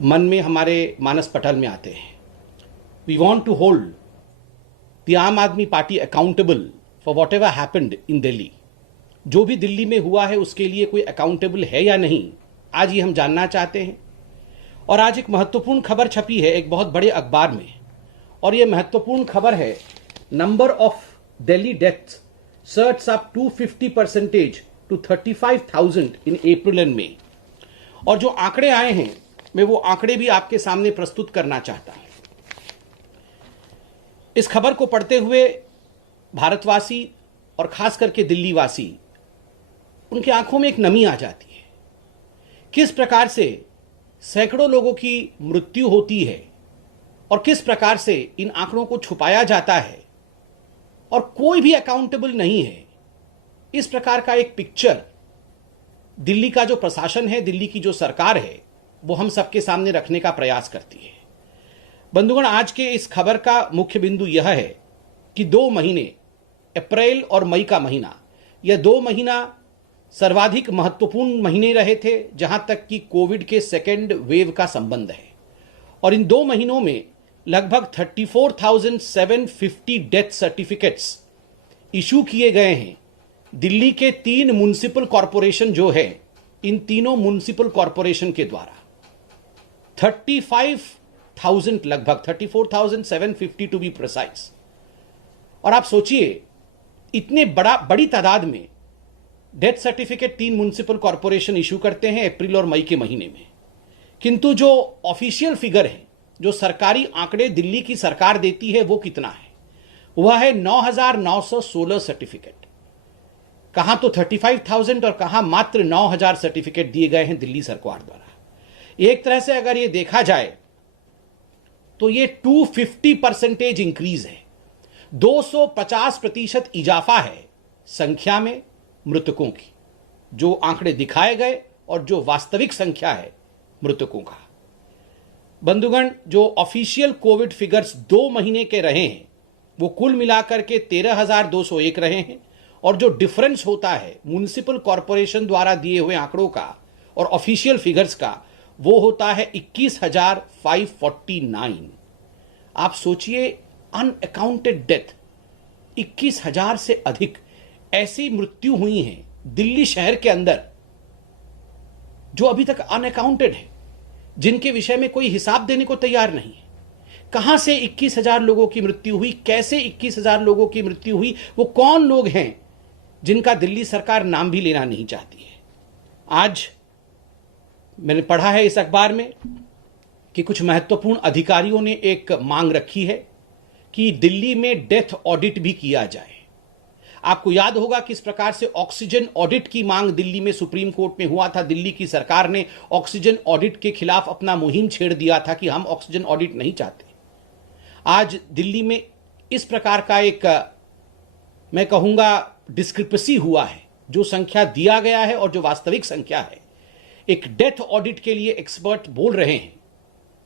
मन में हमारे मानस पटल में आते हैं। We want to hold the Aam Aadmi Party accountable for whatever happened in Delhi. जो भी दिल्ली में हुआ है उसके लिए कोई अकाउंटेबल है या नहीं, आज ये हम जानना चाहते हैं। और आज एक महत्वपूर्ण खबर छपी है एक बहुत बड़े अखबार में, और ये महत्वपूर्ण खबर है, number of Delhi deaths spurts up 250% to 35,000 in April and May. और जो आंकड़े आए हैं मैं वो आंकड़े भी आपके सामने प्रस्तुत करना चाहता हूं। इस खबर को पढ़ते हुए भारतवासी और खास करके दिल्ली वासी, उनकी आंखों में एक नमी आ जाती है। किस प्रकार से सैकड़ों लोगों की मृत्यु होती है और किस प्रकार से इन आंकड़ों को छुपाया जाता है और कोई भी अकाउंटेबल नहीं है। इस प्रकार का एक पिक्चर दिल्ली का जो प्रशासन है, दिल्ली की जो सरकार है, वो हम सबके सामने रखने का प्रयास करती है। बंधुगण, आज के इस खबर का मुख्य बिंदु यह है कि 2 महीने, अप्रैल और मई का महीना, यह 2 महीना सर्वाधिक महत्वपूर्ण महीने रहे थे जहां तक कि कोविड के सेकेंड वेव का संबंध है। और इन 2 महीनों में लगभग 34,750 डेथ सर्टिफिकेट्स इशू किए गए हैं। दिल्ली के 3 म्युनिसिपल कॉरपोरेशन जो है, इन तीनों म्युनिसिपल कॉरपोरेशन के द्वारा 35,000, लगभग 34,750 टू बी प्रिसाइज। और आप सोचिए, इतने बड़ी तादाद में death certificate 3 municipal corporation issue करते हैं अप्रैल और मई के महीने में, किंतु जो ऑफिशियल फिगर है, जो सरकारी आंकड़े दिल्ली की सरकार देती है, वो कितना है? वह है 9,916 सर्टिफिकेट। कहां तो 35,000 और कहां मात्र 9,000 सर्टिफिकेट दिए गए हैं दिल्ली सरकार द्वारा। एक तरह से अगर ये देखा जाए तो ये 250% इंक्रीज है, 250% इजाफा है संख्या में मृतकों की, जो आंकड़े दिखाए गए और जो वास्तविक संख्या है मृतकों का। बंधुगण, जो ऑफिशियल कोविड फिगर्स 2 महीने के रहे हैं वो कुल मिलाकर के 13,201 रहे हैं, और जो डिफरेंस होता है म्युनिसिपल कॉरपोरेशन द्वारा दिए हुए आंकड़ों का और ऑफिशियल फिगर्स का, वो होता है 21,549। आप सोचिए, अनअकाउंटेड डेथ 21,000 से अधिक ऐसी मृत्यु हुई हैं दिल्ली शहर के अंदर जो अभी तक अनअकाउंटेड है, जिनके विषय में कोई हिसाब देने को तैयार नहीं है। कहां से 21,000 लोगों की मृत्यु हुई, कैसे 21,000 लोगों की मृत्यु हुई, वो कौन लोग हैं जिनका दिल्ली सरकार नाम भी लेना नहीं चाहती है। आज मैंने पढ़ा है इस अखबार में कि कुछ महत्वपूर्ण अधिकारियों ने एक मांग रखी है कि दिल्ली में डेथ ऑडिट भी किया जाए। आपको याद होगा किस प्रकार से ऑक्सीजन ऑडिट की मांग दिल्ली में सुप्रीम कोर्ट में हुआ था। दिल्ली की सरकार ने ऑक्सीजन ऑडिट के खिलाफ अपना मुहिम छेड़ दिया था कि हम ऑक्सीजन ऑडिट नहीं चाहते। आज दिल्ली में इस प्रकार का एक, मैं कहूंगा, डिस्क्रिपेंसी हुआ है। जो संख्या दिया गया है और जो वास्तविक संख्या है, एक डेथ ऑडिट के लिए एक्सपर्ट बोल रहे हैं,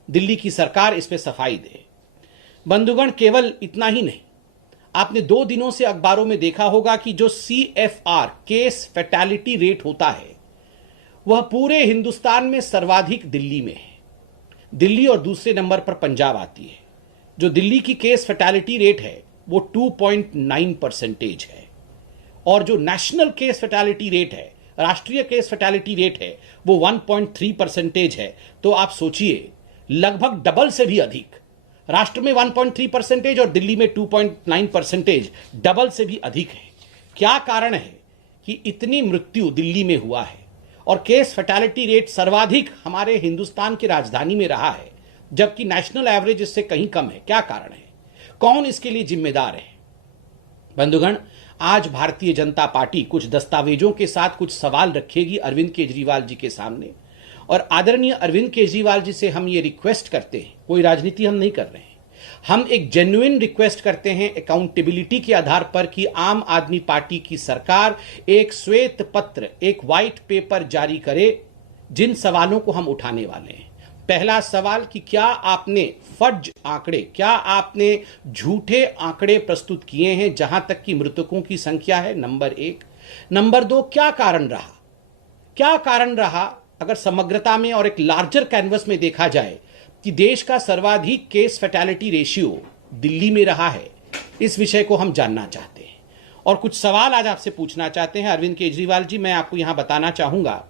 दिल्ली की सरकार इस पे सफाई दे। बंधुगण, केवल इतना ही नहीं, आपने 2 दिनों से अखबारों में देखा होगा कि जो CFR केस फैटेलिटी रेट होता है, वह पूरे हिंदुस्तान में सर्वाधिक दिल्ली में है। दिल्ली और दूसरे नंबर पर पंजाब आती है। जो दिल्ली की केस फैटेलिटी रेट है वो 2.9% है, और जो नेशनल केस फैटेलिटी रेट है, राष्ट्रीय केस फैटेलिटी रेट है, वो 1.3% है। तो आप सोचिए, लगभग डबल से भी अधिक। राष्ट्र में 1.3% और दिल्ली में 2.9%, डबल से भी अधिक है। क्या कारण है कि इतनी मृत्यु दिल्ली में हुआ है और केस फैटेलिटी रेट सर्वाधिक हमारे हिंदुस्तान की राजधानी में रहा है, जबकि नेशनल एवरेज इससे कहीं कम है? क्या कारण है? कौन इसके लिए जिम्मेदार है? बंधुगण, आज भारतीय जनता पार्टी कुछ दस्तावेजों के साथ कुछ सवाल रखेगी अरविंद केजरीवाल जी के सामने, और आदरणीय अरविंद केजरीवाल जी से हम ये रिक्वेस्ट करते हैं, कोई राजनीति हम नहीं कर रहे हैं, हम एक जेन्युइन रिक्वेस्ट करते हैं अकाउंटेबिलिटी के आधार पर कि आम आदमी पार्टी की सरकार एक श्वेत पत्र, एक व्हाइट पेपर जारी करे जिन सवालों को हम उठाने वाले हैं। पहला सवाल कि क्या आपने फर्ज आंकड़े, क्या आपने झूठे आंकड़े प्रस्तुत किए हैं जहां तक कि मृतकों की संख्या है? नंबर 1। नंबर 2, क्या कारण रहा अगर समग्रता में और एक लार्जर कैनवस में देखा जाए कि देश का सर्वाधिक केस फैटेलिटी रेशियो दिल्ली में रहा है, इस विषय को हम जानना चाहते हैं और कुछ सवाल आज आपसे पूछना चाहते हैं। अरविंद केजरीवाल जी, मैं आपको यहां बताना चाहूंगा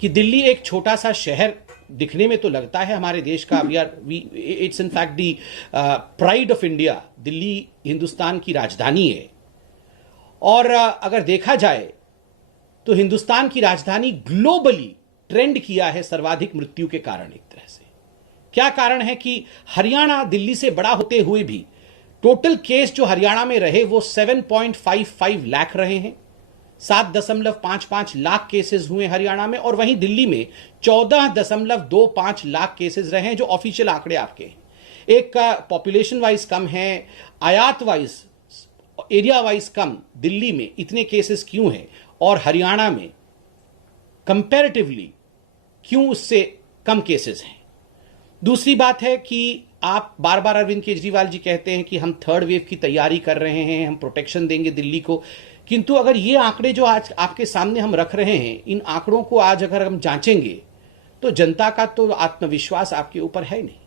कि दिल्ली एक छोटा सा शहर दिखने में तो लगता है हमारे देश का, it's in fact the pride of India. Delhi Hindustan की राजधानी है और अगर देखा जाए तो हिंदुस्तान की राजधानी ग्लोबली ट्रेंड किया है सर्वाधिक मृत्यु के कारण। एक तरह से क्या कारण है कि हरियाणा दिल्ली से बड़ा होते हुए भी टोटल केस जो हरियाणा में रहे वो 7.55 लाख रहे हैं। 7.55 लाख केसेस हुए हरियाणा में और वहीं दिल्ली में 14.25 लाख केसेस रहे हैं, जो ऑफिशियल आंकड़े आपके हैं। एक का पॉपुलेशन वाइज कम है, आयात वाइज, एरिया वाइज कम दिल्ली में इतने केसेस क्यों हैं और हरियाणा में कंपैरेटिवली क्यों उससे कम केसेस हैं। दूसरी बात है कि आप बार बार अरविंद केजरीवाल जी कहते हैं कि हम थर्ड वेव की तैयारी कर रहे हैं, हम प्रोटेक्शन देंगे दिल्ली को, किंतु अगर ये आंकड़े जो आज आपके सामने हम रख रहे हैं, इन आंकड़ों को आज अगर हम जांचेंगे तो जनता का तो आत्मविश्वास आपके ऊपर है नहीं।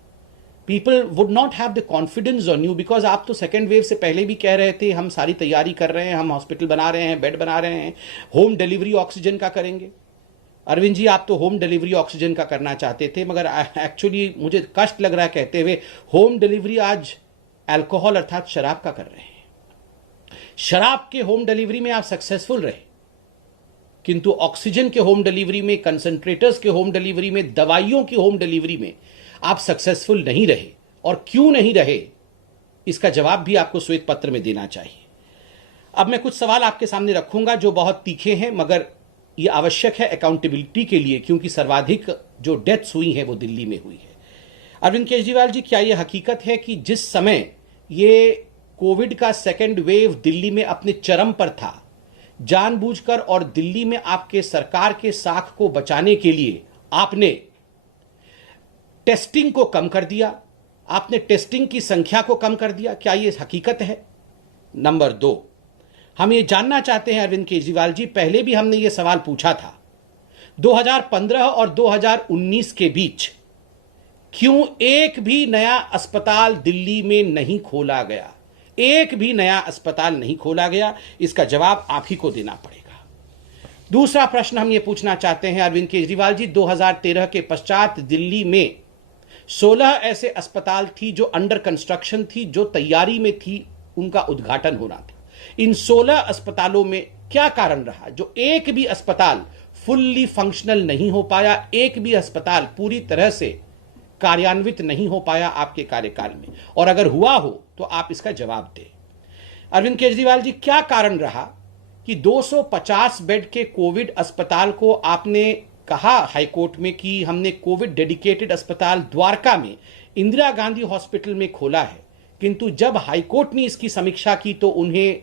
People would not have the confidence on you, because आप तो सेकेंड वेव से पहले भी कह रहे थे हम सारी तैयारी कर रहे हैं, हम हॉस्पिटल बना रहे हैं, बेड बना रहे हैं, होम डिलीवरी ऑक्सीजन का करेंगे। अरविंद जी, आप तो होम डिलीवरी ऑक्सीजन का करना चाहते थे, मगर एक्चुअली मुझे कष्ट लग रहा है कहते हुए, होम डिलीवरी आज अल्कोहल अर्थात शराब का कर रहे हैं। शराब के होम डिलीवरी में आप सक्सेसफुल रहे, किंतु ऑक्सीजन के होम डिलीवरी में, कंसंट्रेटर्स के होम डिलीवरी में, दवाइयों की होम डिलीवरी में आप सक्सेसफुल नहीं रहे। और क्यों नहीं रहे, इसका जवाब भी आपको श्वेत पत्र में देना चाहिए। अब मैं कुछ सवाल आपके सामने रखूंगा जो बहुत तीखे हैं, मगर यह आवश्यक है अकाउंटेबिलिटी के लिए, क्योंकि सर्वाधिक जो डेथ्स हुई हैं वो दिल्ली में हुई है। अरविंद केजरीवाल जी, क्या यह हकीकत है कि जिस समय ये कोविड का सेकेंड वेव दिल्ली में अपने चरम पर था, जानबूझकर और दिल्ली में आपके सरकार के साख को बचाने के लिए आपने टेस्टिंग को कम कर दिया, आपने टेस्टिंग की संख्या को कम कर दिया? क्या यह हकीकत है? नंबर 2, हम ये जानना चाहते हैं अरविंद केजरीवाल जी, पहले भी हमने ये सवाल पूछा था, 2015 और 2019 के बीच क्यों एक भी नया अस्पताल दिल्ली में नहीं खोला गया? एक भी नया अस्पताल नहीं खोला गया, इसका जवाब आप ही को देना पड़ेगा। दूसरा प्रश्न हम ये पूछना चाहते हैं अरविंद केजरीवाल जी, 2013 के पश्चात दिल्ली में 16 ऐसे अस्पताल थी जो अंडर कंस्ट्रक्शन थी, जो तैयारी में थी, उनका उद्घाटन होना था। इन 16 अस्पतालों में क्या कारण रहा जो एक भी अस्पताल फुल्ली फंक्शनल नहीं हो पाया, एक भी अस्पताल पूरी तरह से कार्यान्वित नहीं हो पाया आपके कार्यकाल में? और अगर हुआ हो तो आप इसका जवाब दें। अरविंद केजरीवाल जी, क्या कारण रहा कि 250 बेड के कोविड अस्पताल को आपने कहा हाईकोर्ट में कि हमने कोविड डेडिकेटेड अस्पताल द्वारका में इंदिरा गांधी हॉस्पिटल में खोला है, किंतु जब हाईकोर्ट ने इसकी समीक्षा की तो उन्हें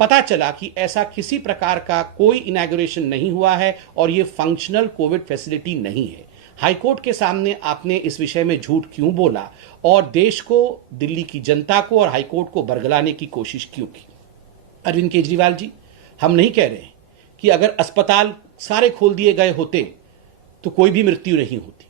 पता चला कि ऐसा किसी प्रकार का कोई इनॉग्रेशन नहीं हुआ है और यह फंक्शनल कोविड फैसिलिटी नहीं है। हाईकोर्ट के सामने आपने इस विषय में झूठ क्यों बोला और देश को, दिल्ली की जनता को और हाईकोर्ट को बरगलाने की कोशिश क्यों की? अरविंद केजरीवाल जी, हम नहीं कह रहे कि अगर अस्पताल सारे खोल दिए गए होते तो कोई भी मृत्यु नहीं होती,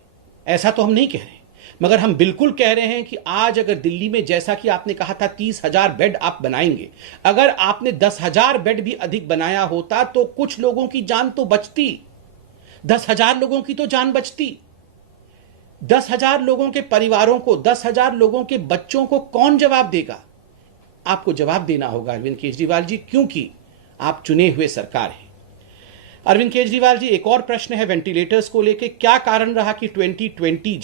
ऐसा तो हम नहीं कह रहे, मगर हम बिल्कुल कह रहे हैं कि आज अगर दिल्ली में, जैसा कि आपने कहा था 30,000 बेड आप बनाएंगे, अगर आपने 10,000 बेड भी अधिक बनाया होता तो कुछ लोगों की जान तो बचती, 10,000 लोगों की तो जान बचती। 10,000 लोगों के परिवारों को, 10,000 लोगों के बच्चों को कौन जवाब देगा? आपको जवाब देना होगा अरविंद केजरीवाल जी, क्योंकि आप चुने हुए सरकार हैं। अरविंद केजरीवाल जी, एक और प्रश्न है वेंटिलेटर्स को लेकर। क्या कारण रहा कि 2020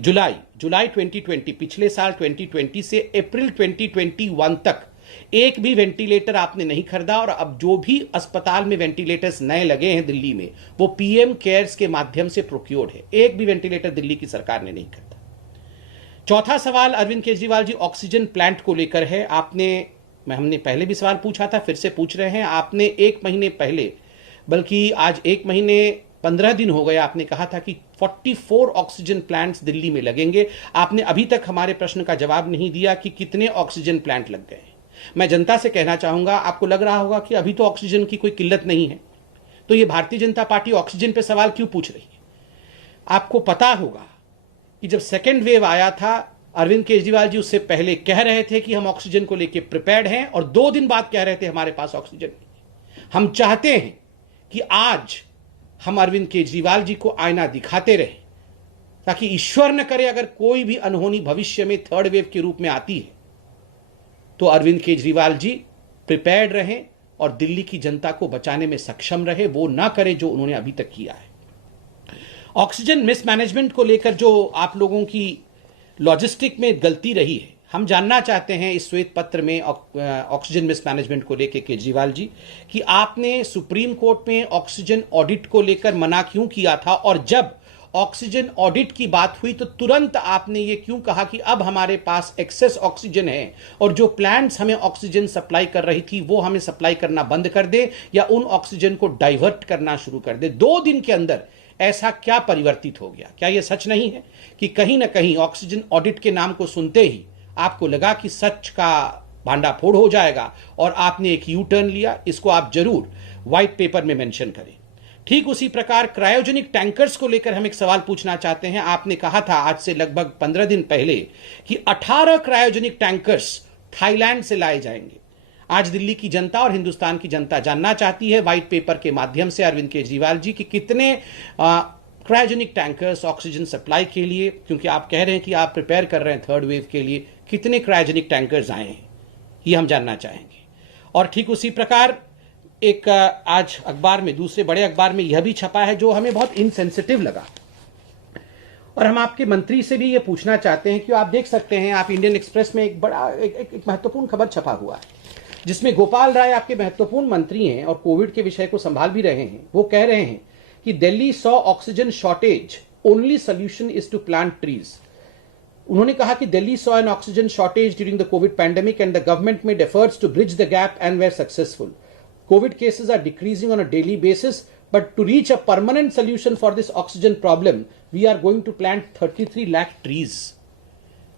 जुलाई 2020, पिछले साल 2020 से अप्रैल 2021 तक एक भी वेंटिलेटर आपने नहीं खरीदा और अब जो भी अस्पताल में वेंटिलेटर्स नए लगे हैं दिल्ली में वो पीएम केयर्स के माध्यम से प्रोक्योर्ड है, एक भी वेंटिलेटर दिल्ली की सरकार ने नहीं खरीदा। चौथा सवाल अरविंद केजरीवाल जी ऑक्सीजन प्लांट को लेकर है। हमने पहले भी सवाल पूछा था, फिर से पूछ रहे हैं। आपने एक महीने पहले, बल्कि आज 1 महीने 15 दिन हो गए, आपने कहा था कि 44 ऑक्सीजन प्लांट्स दिल्ली में लगेंगे। आपने अभी तक हमारे प्रश्न का जवाब नहीं दिया कि कितने ऑक्सीजन प्लांट लग गए। मैं जनता से कहना चाहूंगा, आपको लग रहा होगा कि अभी तो ऑक्सीजन की कोई किल्लत नहीं है, तो ये भारतीय जनता पार्टी ऑक्सीजन पे सवाल क्यों पूछ रही है? आपको पता होगा कि जब सेकेंड वेव आया था, अरविंद केजरीवाल जी उससे पहले कह रहे थे कि हम ऑक्सीजन को लेकर प्रिपेयर्ड हैं, और 2 दिन बाद कह रहे थे हमारे पास ऑक्सीजन नहीं है। हम चाहते हैं कि आज हम अरविंद केजरीवाल जी को आईना दिखाते रहें, ताकि ईश्वर न करे अगर कोई भी अनहोनी भविष्य में थर्ड वेव के रूप में आती है तो अरविंद केजरीवाल जी प्रिपेयर्ड रहें और दिल्ली की जनता को बचाने में सक्षम रहे, वो ना करे जो उन्होंने अभी तक किया है। ऑक्सीजन मिसमैनेजमेंट को लेकर जो आप लोगों की लॉजिस्टिक में गलती रही है, हम जानना चाहते हैं इस श्वेत पत्र में ऑक्सीजन मिसमैनेजमेंट को लेकर केजरीवाल जी कि आपने सुप्रीम कोर्ट में ऑक्सीजन ऑडिट को लेकर मना क्यों किया था, और जब ऑक्सीजन ऑडिट की बात हुई तो तुरंत आपने ये क्यों कहा कि अब हमारे पास एक्सेस ऑक्सीजन है और जो प्लांट्स हमें ऑक्सीजन सप्लाई कर रही थी वो हमें सप्लाई करना बंद कर दे या उन ऑक्सीजन को डाइवर्ट करना शुरू कर दे। 2 दिन के अंदर ऐसा क्या परिवर्तित हो गया? क्या यह सच नहीं है कि कहीं ना कहीं ऑक्सीजन ऑडिट के नाम को सुनते ही आपको लगा कि सच का भांडाफोड़ हो जाएगा और आपने एक यू टर्न लिया? इसको आप जरूर व्हाइट पेपर में मेंशन करें। ठीक उसी प्रकार क्रायोजेनिक टैंकर्स को लेकर हम एक सवाल पूछना चाहते हैं। आपने कहा था आज से लगभग 15 दिन पहले कि 18 क्रायोजेनिक टैंकर्स थाईलैंड से लाए जाएंगे। आज दिल्ली की जनता और हिंदुस्तान की जनता जानना चाहती है व्हाइट पेपर के माध्यम से अरविंद केजरीवाल जी कि कितने क्रायोजेनिक टैंकर्स ऑक्सीजन सप्लाई के लिए, क्योंकि आप कह रहे हैं कि आप प्रिपेयर कर रहे हैं थर्ड वेव के लिए, कितने क्रायोजेनिक टैंकर्स आए हैं, ये हम जानना चाहेंगे। और ठीक उसी प्रकार एक आज अखबार में, दूसरे बड़े अखबार में यह भी छपा है जो हमें बहुत इनसेंसिटिव लगा, और हम आपके मंत्री से भी यह पूछना चाहते हैं कि आप देख सकते हैं, आप इंडियन एक्सप्रेस में एक बड़ा एक महत्वपूर्ण खबर छपा हुआ है जिसमें गोपाल राय आपके महत्वपूर्ण मंत्री हैं और कोविड के विषय को संभाल भी रहे हैं। वो कह रहे हैं कि Delhi saw oxygen shortage, only solution is to plant trees. उन्होंने कहा कि Delhi saw an oxygen shortage during the covid pandemic and the government made efforts to bridge the gap and were successful. COVID cases are decreasing on a daily basis, but to reach a permanent solution for this oxygen problem, we are going to plant 33 lakh trees.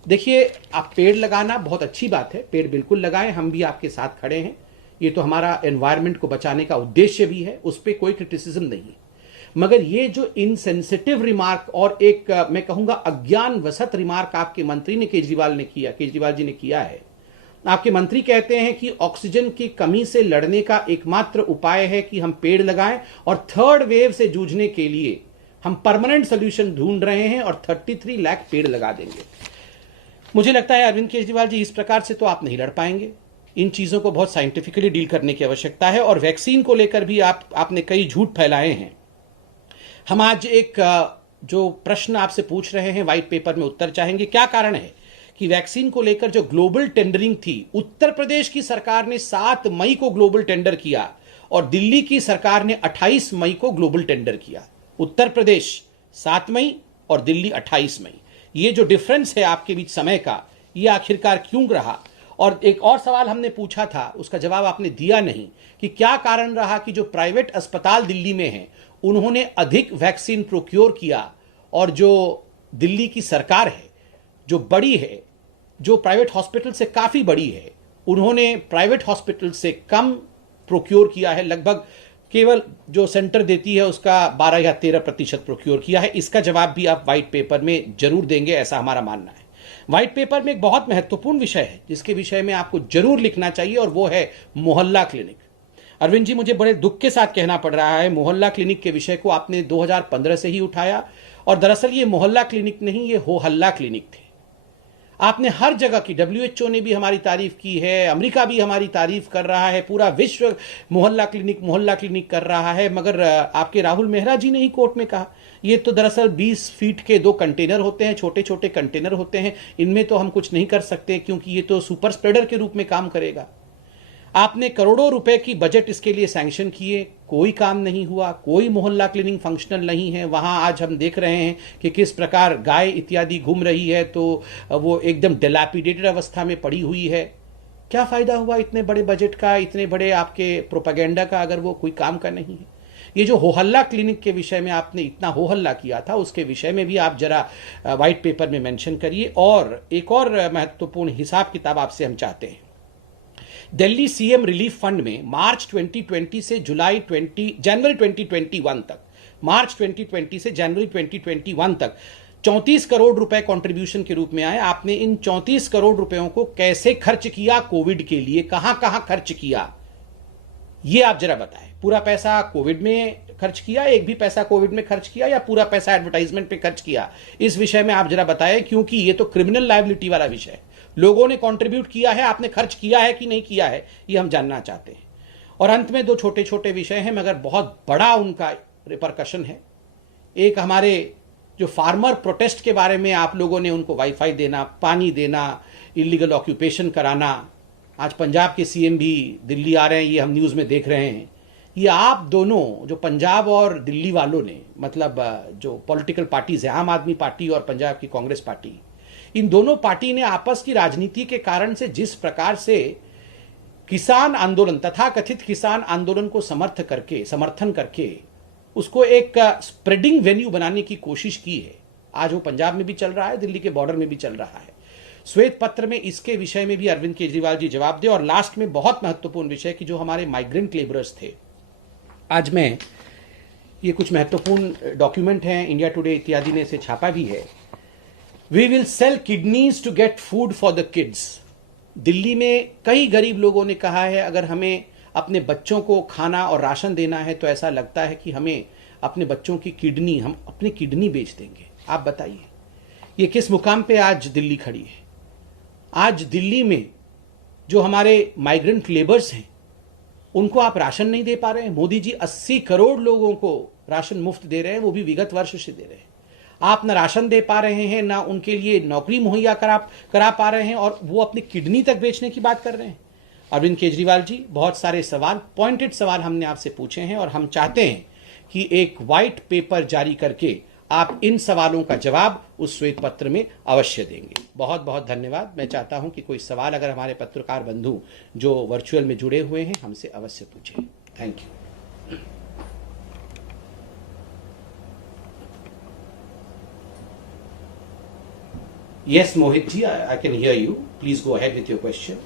देखिए, आप पेड़ लगाना बहुत अच्छी बात है, पेड़ बिल्कुल लगाएं, हम भी आपके साथ खड़े हैं। ये तो हमारा एनवायरनमेंट को बचाने का उद्देश्य भी है, उस पर कोई क्रिटिसिज्म नहीं है। मगर ये जो इनसेंसिटिव रिमार्क और एक मैं कहूंगा अज्ञान वसत रिमार्क आपके मंत्री ने केजरीवाल जी ने किया है। आपके मंत्री कहते हैं कि ऑक्सीजन की कमी से लड़ने का एकमात्र उपाय है कि हम पेड़ लगाएं और थर्ड वेव से जूझने के लिए हम परमानेंट सोल्यूशन ढूंढ रहे हैं और 33 लाख पेड़ लगा देंगे। मुझे लगता है अरविंद केजरीवाल जी, इस प्रकार से तो आप नहीं लड़ पाएंगे। इन चीजों को बहुत साइंटिफिकली डील करने की आवश्यकता है। और वैक्सीन को लेकर भी आपने कई झूठ फैलाए हैं। हम आज एक जो प्रश्न आपसे पूछ रहे हैं व्हाइट पेपर में उत्तर चाहेंगे। क्या कारण है कि वैक्सीन को लेकर जो ग्लोबल टेंडरिंग थी, उत्तर प्रदेश की सरकार ने 7 मई को ग्लोबल टेंडर किया और दिल्ली की सरकार ने 28 मई को ग्लोबल टेंडर किया। उत्तर प्रदेश 7 मई और दिल्ली 28 मई। ये जो डिफरेंस है आपके बीच समय का, ये आखिरकार क्यों रहा? और एक और सवाल हमने पूछा था, उसका जवाब आपने दिया नहीं कि क्या कारण रहा कि जो प्राइवेट अस्पताल दिल्ली में हैं उन्होंने अधिक वैक्सीन प्रोक्योर किया और जो दिल्ली की सरकार है, जो बड़ी है, जो प्राइवेट हॉस्पिटल से काफी बड़ी है, उन्होंने प्राइवेट हॉस्पिटल से कम प्रोक्योर किया है। लगभग केवल जो सेंटर देती है उसका 12 या 13% प्रोक्योर किया है। इसका जवाब भी आप व्हाइट पेपर में जरूर देंगे, ऐसा हमारा मानना है। व्हाइट पेपर में एक बहुत महत्वपूर्ण विषय है जिसके विषय में आपको जरूर लिखना चाहिए और वो है मोहल्ला क्लिनिक। अरविंद जी, मुझे बड़े दुख के साथ कहना पड़ रहा है, मोहल्ला क्लिनिक के विषय को आपने 2015 से ही उठाया और दरअसल ये मोहल्ला क्लिनिक नहीं, ये हो हल्ला क्लिनिक थे। आपने हर जगह की, WHO ने भी हमारी तारीफ की है, अमेरिका भी हमारी तारीफ कर रहा है, पूरा विश्व मोहल्ला क्लिनिक कर रहा है, मगर आपके राहुल मेहरा जी ने ही कोर्ट में कहा ये तो दरअसल 20 फीट के 2 कंटेनर होते हैं, छोटे छोटे कंटेनर होते हैं, इनमें तो हम कुछ नहीं कर सकते क्योंकि ये तो सुपर स्प्रेडर के रूप में काम करेगा। आपने करोड़ों रुपए की बजट इसके लिए सैंक्शन किए, कोई काम नहीं हुआ, कोई मोहल्ला क्लिनिक फंक्शनल नहीं है। वहां आज हम देख रहे हैं कि किस प्रकार गाय इत्यादि घूम रही है तो वो एकदम डिलैपिडेटेड अवस्था में पड़ी हुई है। क्या फायदा हुआ इतने बड़े बजट का, इतने बड़े आपके प्रोपेगेंडा का, अगर वो कोई काम का नहीं है। ये जो हो हल्ला क्लिनिक के विषय में आपने इतना हो हल्ला किया था, उसके विषय में भी आप जरा व्हाइट पेपर में मेंशन करिए। और एक और महत्वपूर्ण हिसाब किताब आपसे हम चाहते हैं दिल्ली सीएम रिलीफ फंड में मार्च 2020 से जनवरी 2021 तक, मार्च 2020 से जनवरी 2021 तक 34 करोड़ रुपए कंट्रीब्यूशन के रूप में आए। आपने इन 34 करोड़ रुपयों को कैसे खर्च किया, कोविड के लिए कहां कहां खर्च किया, ये आप जरा बताएं। पूरा पैसा कोविड में खर्च किया, एक भी पैसा कोविड में खर्च किया, या पूरा पैसा एडवर्टाइजमेंट पे खर्च किया, इस विषय में आप जरा बताएं, क्योंकि ये तो क्रिमिनल लायबिलिटी वाला विषय है। लोगों ने कंट्रीब्यूट किया है, आपने खर्च किया है कि नहीं किया है, ये हम जानना चाहते हैं। और अंत में दो छोटे छोटे विषय हैं, मगर बहुत बड़ा उनका रिपरकशन है। एक, हमारे जो फार्मर प्रोटेस्ट के बारे में आप लोगों ने उनको वाईफाई देना, पानी देना, इलीगल ऑक्यूपेशन कराना। आज पंजाब के सीएम भी दिल्ली आ रहे हैं, ये हम न्यूज में देख रहे हैं। ये आप दोनों, जो पंजाब और दिल्ली वालों ने, मतलब जो पॉलिटिकल पार्टीज है, आम आदमी पार्टी और पंजाब की कांग्रेस पार्टी, इन दोनों पार्टी ने आपस की राजनीति के कारण से जिस प्रकार से किसान आंदोलन, तथाकथित किसान आंदोलन को समर्थन करके उसको एक स्प्रेडिंग वेन्यू बनाने की कोशिश की है, आज वो पंजाब में भी चल रहा है, दिल्ली के बॉर्डर में भी चल रहा है। श्वेत पत्र में इसके विषय में भी अरविंद केजरीवाल जी जवाब दे। और लास्ट में बहुत महत्वपूर्ण विषय कि जो हमारे माइग्रेंट लेबरर्स थे, आज मैं ये कुछ महत्वपूर्ण डॉक्यूमेंट हैं, इंडिया टुडे इत्यादि ने इसे छापा भी है। We will sell kidneys to get food for the kids. Delhi में कई गरीब लोगों ने कहा है, अगर हमें अपने बच्चों को खाना और राशन देना है तो ऐसा लगता है कि हमें अपने बच्चों की किडनी, हम अपनी किडनी बेच देंगे। आप बताइए ये किस मुकाम पे आज दिल्ली खड़ी है। आज दिल्ली में जो हमारे माइग्रेंट लेबर्स हैं उनको आप राशन नहीं दे पा रहे हैं। मोदी जी 80 करोड़ लोगों को राशन मुफ्त दे रहे हैं, वो भी विगत वर्ष से दे रहे हैं। आप ना राशन दे पा रहे हैं, ना उनके लिए नौकरी मुहैया करा पा रहे हैं, और वो अपनी किडनी तक बेचने की बात कर रहे हैं। अरविंद केजरीवाल जी, बहुत सारे सवाल, पॉइंटेड सवाल हमने आपसे पूछे हैं, और हम चाहते हैं कि एक व्हाइट पेपर जारी करके आप इन सवालों का जवाब उस श्वेत पत्र में अवश्य देंगे। बहुत बहुत धन्यवाद। मैं चाहता हूं कि कोई सवाल अगर हमारे पत्रकार बंधु जो वर्चुअल में जुड़े हुए हैं हमसे अवश्य पूछें। Thank you. Yes, Mohit ji, I can hear you. Please go ahead with your question.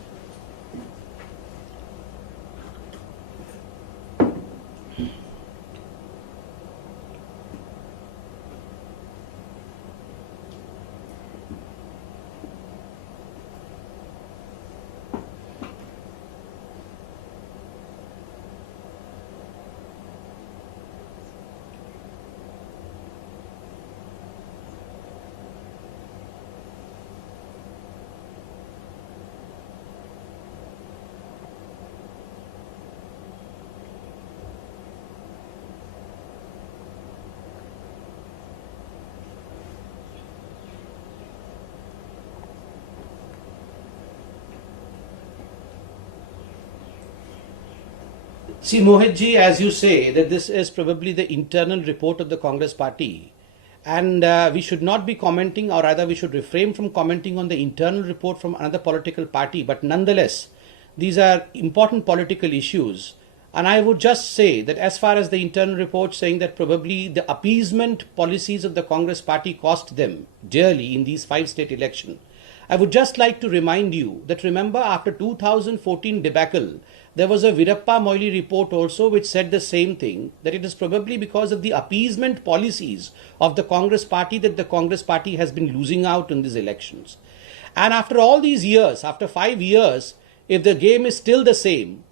See, Mohit ji, as you say, that this is probably the internal report of the Congress party, and we should not be commenting, or rather we should refrain from commenting on the internal report from another political party, but nonetheless, these are important political issues. And I would just say that as far as the internal report saying that probably the appeasement policies of the Congress party cost them dearly in these 5 state elections, I would just like to remind you that remember after 2014 debacle, there was a Virappa Moily report also which said the same thing, that it is probably because of the appeasement policies of the Congress party that the Congress party has been losing out in these elections. And after all these years, after 5 years, if the game is still the same,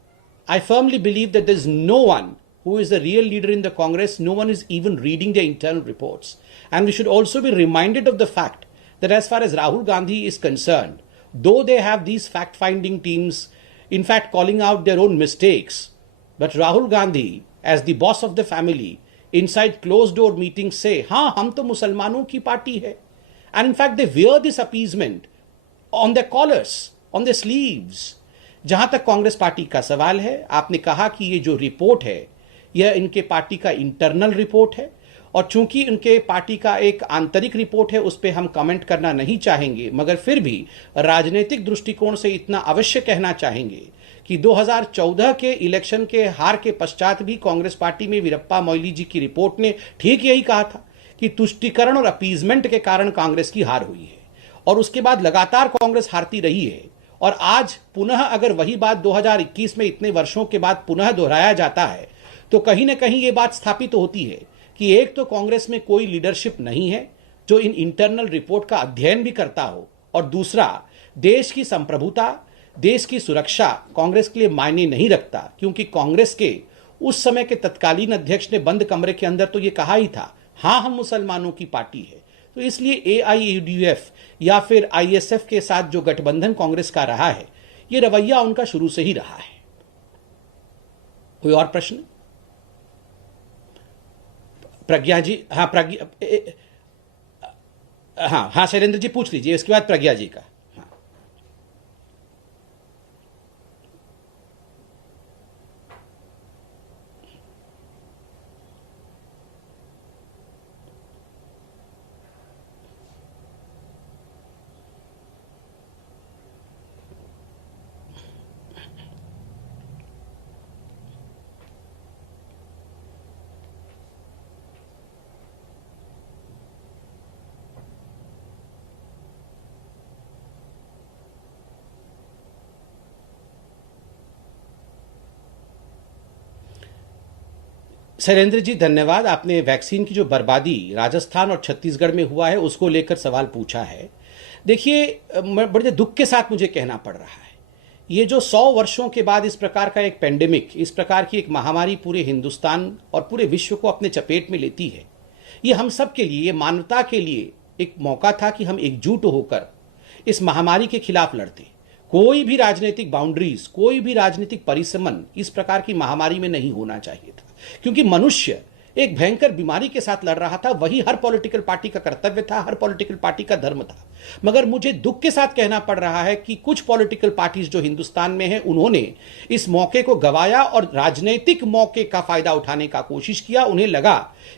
I firmly believe that there is no one who is the real leader in the Congress, no one is even reading their internal reports. And we should also be reminded of the fact that as far as Rahul Gandhi is concerned, though they have these fact-finding teams, in fact calling out their own mistakes, but Rahul Gandhi, as the boss of the family, inside closed-door meetings say, हाँ हम तो मुसलमानों की party है. And in fact they wear this appeasement on their collars, on their sleeves. जहां तक Congress party का सवाल है, आपने कहा कि ये जो रिपोर्ट है यह इनके पार्टी का इंटरनल रिपोर्ट है, और चूंकि उनके पार्टी का एक आंतरिक रिपोर्ट है उस पर हम कमेंट करना नहीं चाहेंगे, मगर फिर भी राजनीतिक दृष्टिकोण से इतना अवश्य कहना चाहेंगे कि 2014 के इलेक्शन के हार के पश्चात भी कांग्रेस पार्टी में वीरप्पा मोइली जी की रिपोर्ट ने ठीक यही कहा था कि तुष्टीकरण और अपीजमेंट के कारण कांग्रेस की हार हुई है, और उसके बाद लगातार कांग्रेस हारती रही है, और आज पुनः अगर वही बात 2021 में इतने वर्षों के बाद पुनः दोहराया जाता है तो कहीं ना कहीं ये बात स्थापित होती है कि एक तो कांग्रेस में कोई लीडरशिप नहीं है जो इन इंटरनल रिपोर्ट का अध्ययन भी करता हो, और दूसरा, देश की संप्रभुता, देश की सुरक्षा कांग्रेस के लिए मायने नहीं रखता, क्योंकि कांग्रेस के उस समय के तत्कालीन अध्यक्ष ने बंद कमरे के अंदर तो ये कहा ही था, हाँ हम मुसलमानों की पार्टी है। तो इसलिए एआईयूडीएफ या फिर आईएसएफ के साथ जो गठबंधन कांग्रेस का रहा है, ये रवैया उनका शुरू से ही रहा है। कोई और प्रश्न? प्रज्ञा जी, हाँ प्रज्ञा, हाँ शैलेंद्र जी पूछ लीजिए, इसके बाद प्रज्ञा जी का। शैलेंद्र जी धन्यवाद। आपने वैक्सीन की जो बर्बादी राजस्थान और छत्तीसगढ़ में हुआ है उसको लेकर सवाल पूछा है। देखिए, बड़े दुख के साथ मुझे कहना पड़ रहा है, ये जो 100 वर्षों के बाद इस प्रकार का एक पेंडेमिक, इस प्रकार की एक महामारी पूरे हिंदुस्तान और पूरे विश्व को अपने चपेट में लेती है, ये हम सब के लिए, ये मानवता के लिए एक मौका था कि हम एकजुट होकर इस महामारी के खिलाफ लड़ते। कोई भी राजनीतिक बाउंड्रीज, कोई भी राजनीतिक परिसमन इस प्रकार की महामारी में नहीं होना चाहिए था, क्योंकि मनुष्य एक भयंकर बीमारी के साथ लड़ रहा था। वही हर पॉलिटिकल पार्टी का कर्तव्य था, हर पॉलिटिकल पार्टी का धर्म था। मगर मुझे दुख के साथ कहना पड़ रहा है कि कुछ पॉलिटिकल पार्टीज जो हिंदुस्तान में हैं, उन्होंने इस मौके को गवाया और राजनीतिक मौके का फायदा उठाने का कोशिश किया। उन्हें लगा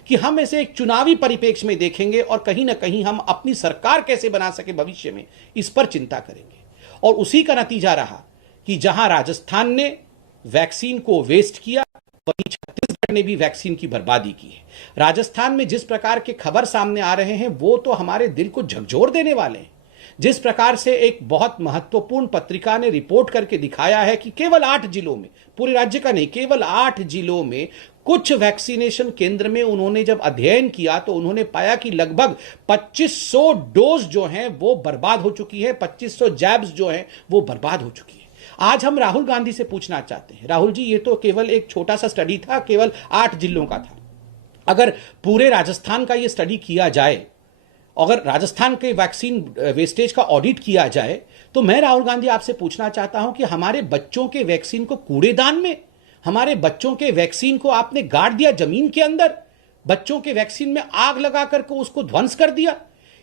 कि हम इसे एक चुनावी परिप्रेक्ष्य में देखेंगे और कहीं ना कहीं हम अपनी सरकार कैसे बना सके भविष्य में, इस पर चिंता करेंगे। और उसी का नतीजा रहा कि जहां राजस्थान ने वैक्सीन को वेस्ट किया, वहीं छत्तीसगढ़ ने भी वैक्सीन की बर्बादी की है। राजस्थान में जिस प्रकार के खबर सामने आ रहे हैं वो तो हमारे दिल को झकझोर देने वाले हैं। जिस प्रकार से एक बहुत महत्वपूर्ण पत्रिका ने रिपोर्ट करके दिखाया है कि केवल 8 जिलों में, पूरे राज्य का नहीं, केवल 8 जिलों में कुछ वैक्सीनेशन केंद्र में उन्होंने जब अध्ययन किया तो उन्होंने पाया कि लगभग 2500 डोज जो हैं वो बर्बाद हो चुकी है, 2500 जैब्स जो हैं वो बर्बाद हो चुकी है। आज हम राहुल गांधी से पूछना चाहते हैं, राहुल जी, ये तो केवल एक छोटा सा स्टडी था, केवल 8 जिलों का था। अगर पूरे राजस्थान का ये स्टडी किया जाए, अगर राजस्थान के वैक्सीन वेस्टेज का ऑडिट किया जाए, तो मैं राहुल गांधी आपसे पूछना चाहता हूं कि हमारे बच्चों के वैक्सीन को कूड़ेदान में, हमारे बच्चों के वैक्सीन को आपने गाड़ दिया जमीन के अंदर, बच्चों के वैक्सीन में आग लगा करके उसको ध्वंस कर दिया।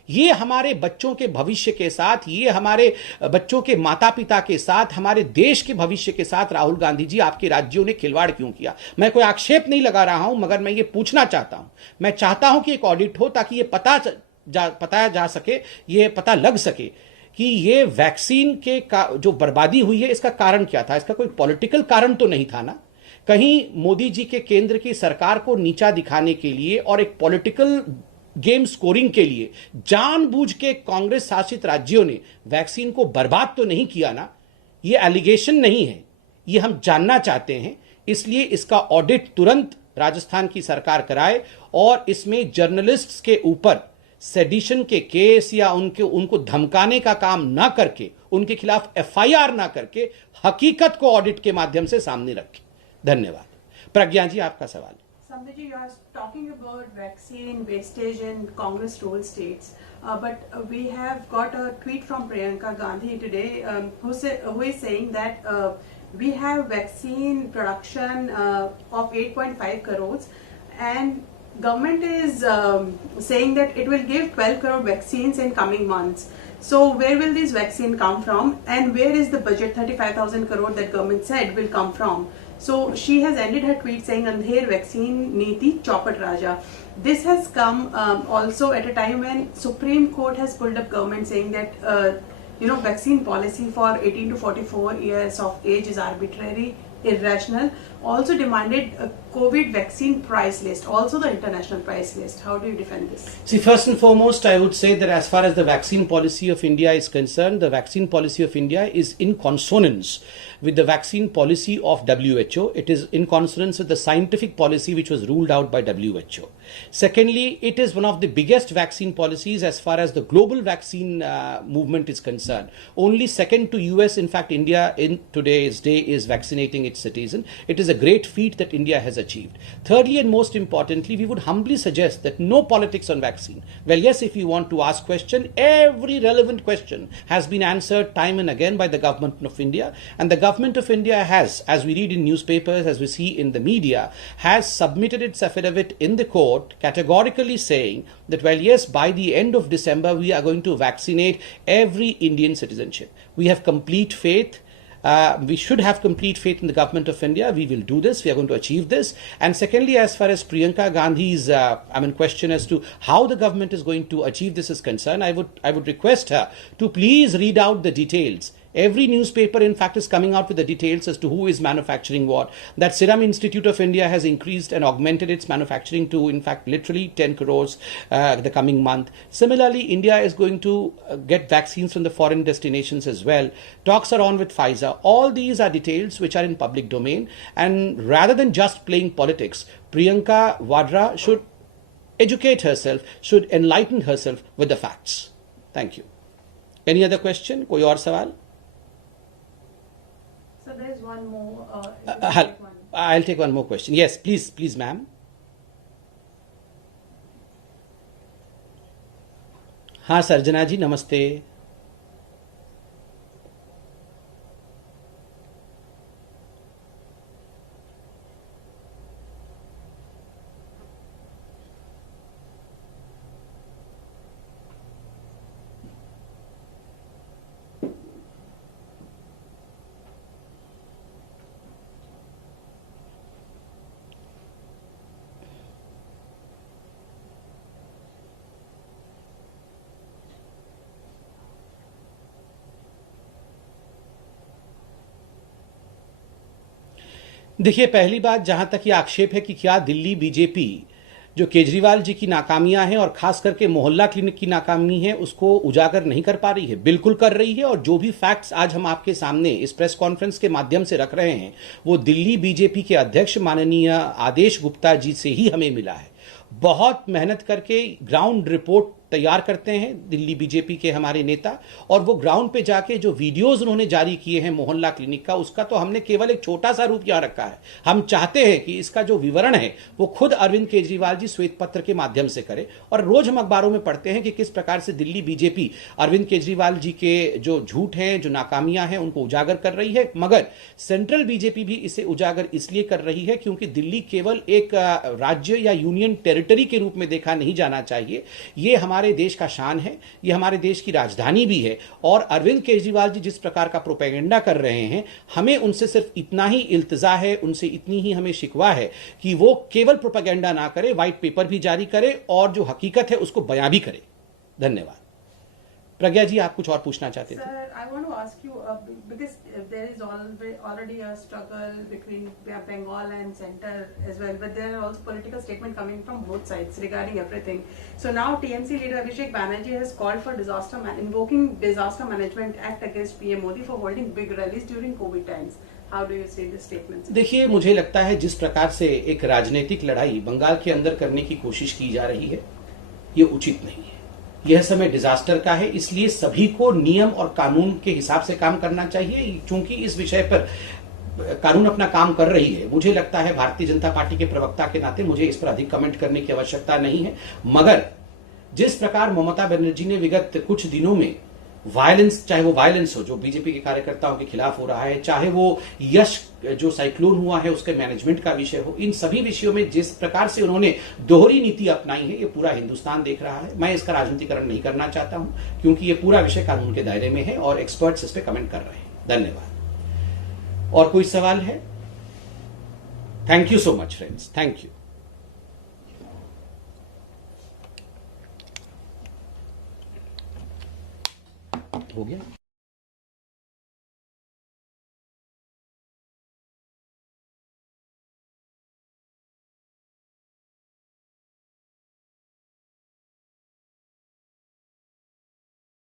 ये हमारे बच्चों के भविष्य के साथ, ये हमारे बच्चों के माता पिता के साथ, हमारे देश के भविष्य के साथ राहुल गांधी जी आपके राज्यों ने खिलवाड़ क्यों किया? मैं कोई आक्षेप नहीं लगा रहा हूं, मगर मैं ये पूछना चाहता हूं। मैं चाहता हूं कि एक ऑडिट हो ताकि ये बताया जा सके, ये पता लग सके कि ये वैक्सीन के जो बर्बादी हुई है इसका कारण क्या था। इसका कोई पॉलिटिकल कारण तो नहीं था ना? कहीं मोदी जी के केंद्र की सरकार को नीचा दिखाने के लिए और एक पॉलिटिकल गेम स्कोरिंग के लिए जानबूझ के कांग्रेस शासित राज्यों ने वैक्सीन को बर्बाद तो नहीं किया ना? ये एलिगेशन नहीं है, ये हम जानना चाहते हैं। इसलिए इसका ऑडिट तुरंत राजस्थान की सरकार कराए और इसमें जर्नलिस्ट्स के ऊपर सेडिशन के केस या उनको धमकाने का काम ना करके, उनके खिलाफ एफआईआर ना करके, हकीकत को ऑडिट के माध्यम से सामने रखें। धन्यवाद। प्रज्ञा जी, आपका सवाल। Samdeep, you are talking about vaccine wastage in Congress ruled states, but we have got a tweet from Priyanka Gandhi today, who is saying that we have vaccine production of 8.5 crores, and government is saying that it will give 12 crore vaccines in coming months. So where will this vaccine come from, and where is the budget 35,000 crore that government said will come from? So she has ended her tweet saying Andher vaccine niti chaupat raja. This has come also at a time when Supreme Court has pulled up government saying that vaccine policy for 18 to 44 years of age is arbitrary, irrational. Also demanded COVID vaccine price list, also the international price list. How do you defend this? See, first and foremost, I would say that as far as the vaccine policy of India is concerned, the vaccine policy of India is in consonance with the vaccine policy of WHO. It is in consonance with the scientific policy which was ruled out by WHO. Secondly, it is one of the biggest vaccine policies as far as the global vaccine movement is concerned. Only second to US, in fact, India in today's day is vaccinating its citizen. It is a great feat that India has achieved. Thirdly, and most importantly, we would humbly suggest that no politics on vaccine. Well, yes, if you want to ask question, every relevant question has been answered time and again by the government of India, and the government of India has, as we read in newspapers, as we see in the media, has submitted its affidavit in the court categorically saying that, well, yes, by the end of December, we are going to vaccinate every Indian citizenship. We have complete faith. We should have complete faith in the government of India. We will do this. We are going to achieve this. And secondly, as far as Priyanka Gandhi's question as to how the government is going to achieve this is concerned, I would request her to please read out the details. Every newspaper, in fact, is coming out with the details as to who is manufacturing what. That Serum Institute of India has increased and augmented its manufacturing to, in fact, literally 10 crores the coming month. Similarly, India is going to get vaccines from the foreign destinations as well. Talks are on with Pfizer. All these are details which are in public domain. And rather than just playing politics, Priyanka Vadra should educate herself, should enlighten herself with the facts. Thank you. Any other question? कोई और सवाल? So there is one more. I'll take one more question. Yes, please, ma'am. हाँ सर्जना जी नमस्ते. देखिए, पहली बात, जहां तक ये आक्षेप है कि क्या दिल्ली बीजेपी जो केजरीवाल जी की नाकामियां हैं और खास करके मोहल्ला क्लिनिक की नाकामी है उसको उजागर नहीं कर पा रही है, बिल्कुल कर रही है. और जो भी फैक्ट्स आज हम आपके सामने इस प्रेस कॉन्फ्रेंस के माध्यम से रख रहे हैं वो दिल्ली बीजेपी के अध्यक्ष माननीय आदेश गुप्ता जी से ही हमें मिला है. बहुत मेहनत करके ग्राउंड रिपोर्ट तैयार करते हैं दिल्ली बीजेपी के हमारे नेता, और वो ग्राउंड पे जाके जो वीडियोस उन्होंने जारी किए हैं मोहल्ला क्लिनिक का, उसका तो हमने केवल एक छोटा सा रूप यहां रखा है. हम चाहते हैं कि इसका जो विवरण है वो खुद अरविंद केजरीवाल जी श्वेत पत्र के माध्यम से करें. और रोज हम अखबारों में पढ़ते हैं कि किस प्रकार से दिल्ली बीजेपी अरविंद केजरीवाल जी के जो झूठ हैं, जो नाकामियां हैं, उनको उजागर कर रही है. मगर सेंट्रल बीजेपी भी इसे उजागर इसलिए कर रही है क्योंकि दिल्ली केवल एक राज्य या यूनियन टेरिटरी के रूप में देखा नहीं जाना चाहिए. ये हमारे देश का शान है, ये हमारे देश की राजधानी भी है. और अरविंद केजरीवाल जी जिस प्रकार का प्रोपेगेंडा कर रहे हैं, हमें उनसे सिर्फ इतना ही इल्तिजा है, उनसे इतनी ही हमें शिकवा है कि वो केवल प्रोपेगेंडा ना करे, व्हाइट पेपर भी जारी करे और जो हकीकत है उसको बयां भी करे. धन्यवाद. प्रज्ञा जी, आप कुछ और पूछना चाहते थे? Sir, I want to ask you because there is already a struggle between Bengal and center as well, but there are also political statements coming from both sides regarding everything. So now TMC leader Abhishek Banerjee has called for invoking disaster management act against PM Modi for holding big rallies during COVID times. How do you see this statement? देखिए, मुझे लगता है जिस प्रकार से एक राजनीतिक लड़ाई बंगाल के अंदर करने की कोशिश की जा रही है, ये उचित नहीं है. यह समय डिजास्टर का है, इसलिए सभी को नियम और कानून के हिसाब से काम करना चाहिए. चूंकि इस विषय पर कानून अपना काम कर रही है, मुझे लगता है भारतीय जनता पार्टी के प्रवक्ता के नाते मुझे इस पर अधिक कमेंट करने की आवश्यकता नहीं है. मगर जिस प्रकार ममता बनर्जी ने विगत कुछ दिनों में वायलेंस, चाहे वो वायलेंस हो जो बीजेपी के कार्यकर्ताओं के खिलाफ हो रहा है, चाहे वो यश जो साइक्लोन हुआ है उसके मैनेजमेंट का विषय हो, इन सभी विषयों में जिस प्रकार से उन्होंने दोहरी नीति अपनाई है, ये पूरा हिंदुस्तान देख रहा है. मैं इसका राजनीतिकरण नहीं करना चाहता हूं क्योंकि ये पूरा विषय कानून के दायरे में है और एक्सपर्ट्स इस पे कमेंट कर रहे हैं. धन्यवाद. और कोई सवाल है? Thank you so much friends. Thank you. हो गया.